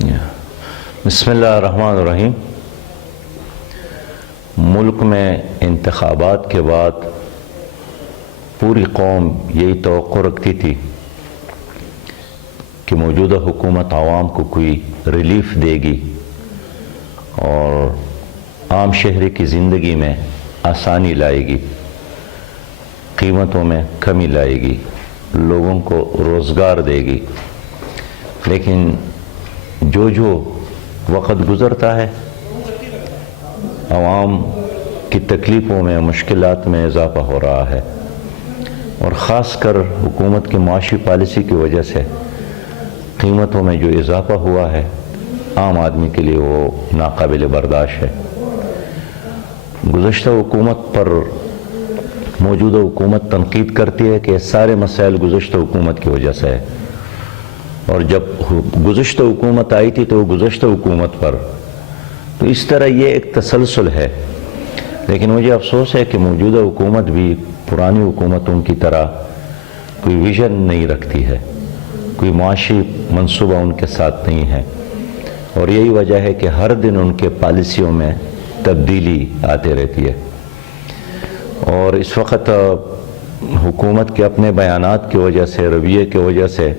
بسم اللہ الرحمن الرحیم۔ ملک میں انتخابات کے بعد پوری قوم یہی توقع رکھتی تھی کہ موجودہ حکومت عوام کو کوئی ریلیف دے گی اور عام شہری کی زندگی میں آسانی لائے گی، قیمتوں میں کمی لائے گی، لوگوں کو روزگار دے گی۔ لیکن جو وقت گزرتا ہے عوام کی تکلیفوں میں مشکلات میں اضافہ ہو رہا ہے، اور خاص کر حکومت کی معاشی پالیسی کی وجہ سے قیمتوں میں جو اضافہ ہوا ہے عام آدمی کے لیے وہ ناقابل برداشت ہے۔ گزشتہ حکومت پر موجودہ حکومت تنقید کرتی ہے کہ سارے مسائل گزشتہ حکومت کی وجہ سے ہے، اور جب گزشتہ حکومت آئی تھی تو وہ گزشتہ حکومت پر، تو اس طرح یہ ایک تسلسل ہے۔ لیکن مجھے افسوس ہے کہ موجودہ حکومت بھی پرانی حکومتوں کی طرح کوئی ویژن نہیں رکھتی ہے، کوئی معاشی منصوبہ ان کے ساتھ نہیں ہے، اور یہی وجہ ہے کہ ہر دن ان کے پالیسیوں میں تبدیلی آتے رہتی ہے۔ اور اس وقت حکومت کے اپنے بیانات کی وجہ سے، رویے کی وجہ سے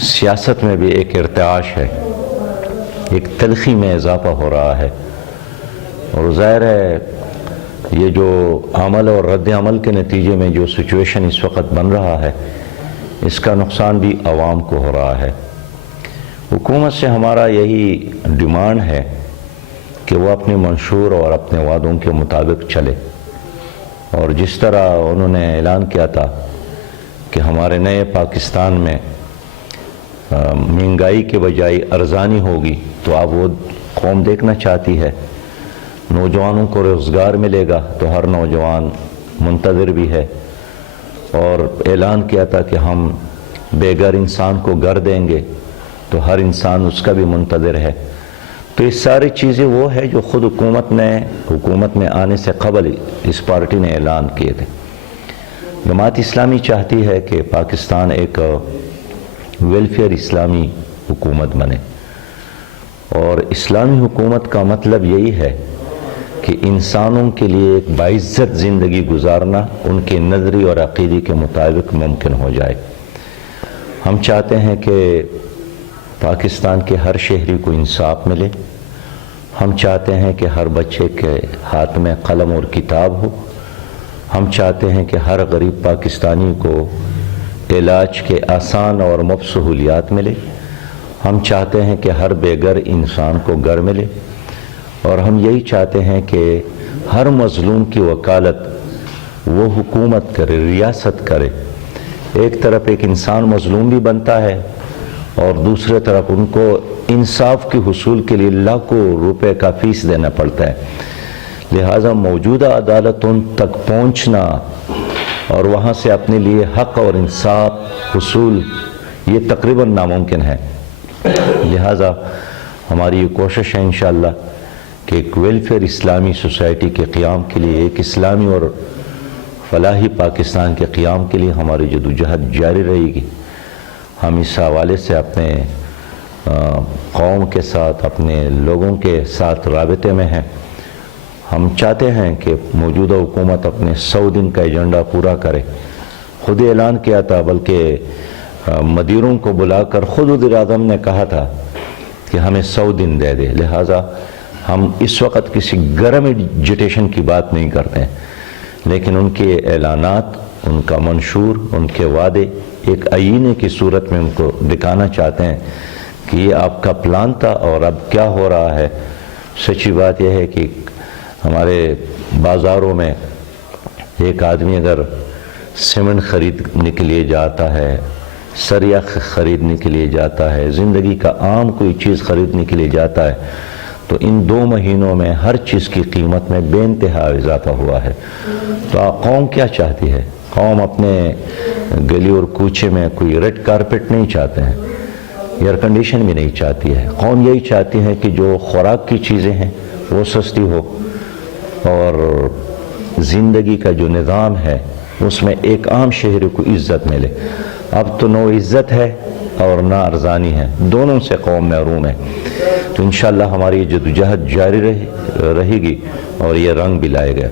سیاست میں بھی ایک ارتعاش ہے، ایک تلخی میں اضافہ ہو رہا ہے، اور ظاہر ہے یہ جو عمل اور رد عمل کے نتیجے میں جو سچویشن اس وقت بن رہا ہے اس کا نقصان بھی عوام کو ہو رہا ہے۔ حکومت سے ہمارا یہی ڈیمانڈ ہے کہ وہ اپنے منشور اور اپنے وعدوں کے مطابق چلے، اور جس طرح انہوں نے اعلان کیا تھا کہ ہمارے نئے پاکستان میں مہنگائی کے بجائے ارزانی ہوگی، تو اب وہ قوم دیکھنا چاہتی ہے۔ نوجوانوں کو روزگار ملے گا تو ہر نوجوان منتظر بھی ہے، اور اعلان کیا تھا کہ ہم بے گھر انسان کو گھر دیں گے، تو ہر انسان اس کا بھی منتظر ہے۔ تو یہ ساری چیزیں وہ ہے جو خود حکومت میں آنے سے قبل اس پارٹی نے اعلان کیے تھے۔ جماعت اسلامی چاہتی ہے کہ پاکستان ایک ویلفیئر اسلامی حکومت بنے، اور اسلامی حکومت کا مطلب یہی ہے کہ انسانوں کے لیے ایک باعزت زندگی گزارنا ان کے نظری اور عقیدے کے مطابق ممکن ہو جائے۔ ہم چاہتے ہیں کہ پاکستان کے ہر شہری کو انصاف ملے، ہم چاہتے ہیں کہ ہر بچے کے ہاتھ میں قلم اور کتاب ہو، ہم چاہتے ہیں کہ ہر غریب پاکستانی کو علاج کے آسان اور مفت سہولیات ملے، ہم چاہتے ہیں کہ ہر بے گھر انسان کو گھر ملے، اور ہم یہی چاہتے ہیں کہ ہر مظلوم کی وکالت وہ حکومت کرے، ریاست کرے۔ ایک طرف ایک انسان مظلوم بھی بنتا ہے، اور دوسرے طرف ان کو انصاف کے حصول کے لیے لاکھوں روپے کا فیس دینا پڑتا ہے۔ لہٰذا موجودہ عدالتوں تک پہنچنا اور وہاں سے اپنے لیے حق اور انصاف حصول یہ تقریباً ناممکن ہے۔ لہٰذا ہماری یہ کوشش ہے انشاءاللہ کہ ایک ویلفیئر اسلامی سوسائٹی کے قیام کے لیے، ایک اسلامی اور فلاحی پاکستان کے قیام کے لیے ہماری جدوجہد جاری رہے گی۔ ہم اس حوالے سے اپنے قوم کے ساتھ، اپنے لوگوں کے ساتھ رابطے میں ہیں۔ ہم چاہتے ہیں کہ موجودہ حکومت اپنے 100 دن کا ایجنڈا پورا کرے۔ خود اعلان کیا تھا، بلکہ مدیروں کو بلا کر خود وزیر اعظم نے کہا تھا کہ ہمیں 100 دن دے دے۔ لہٰذا ہم اس وقت کسی گرم ایجیٹیشن کی بات نہیں کرتے ہیں، لیکن ان کے اعلانات، ان کا منشور، ان کے وعدے ایک آئینے کی صورت میں ان کو دکھانا چاہتے ہیں کہ یہ آپ کا پلان تھا اور اب کیا ہو رہا ہے۔ سچی بات یہ ہے کہ ہمارے بازاروں میں ایک آدمی اگر سیمنٹ خریدنے کے لیے جاتا ہے، سریاخ خریدنے کے لیے جاتا ہے، زندگی کا عام کوئی چیز خریدنے کے لیے جاتا ہے، تو ان 2 مہینوں میں ہر چیز کی قیمت میں بے انتہا اضافہ ہوا ہے۔ تو قوم کیا چاہتی ہے؟ قوم اپنے گلی اور کوچے میں کوئی ریڈ کارپٹ نہیں چاہتے ہیں، ایئر کنڈیشن بھی نہیں چاہتی ہے۔ قوم یہی چاہتی ہے کہ جو خوراک کی چیزیں ہیں وہ سستی ہو، اور زندگی کا جو نظام ہے اس میں ایک عام شہری کو عزت ملے۔ اب تو نو عزت ہے اور نہ ارزانی ہے، دونوں سے قوم محروم ہے۔ تو انشاءاللہ ہماری جدوجہد جاری رہے گی اور یہ رنگ بھی لائے گا.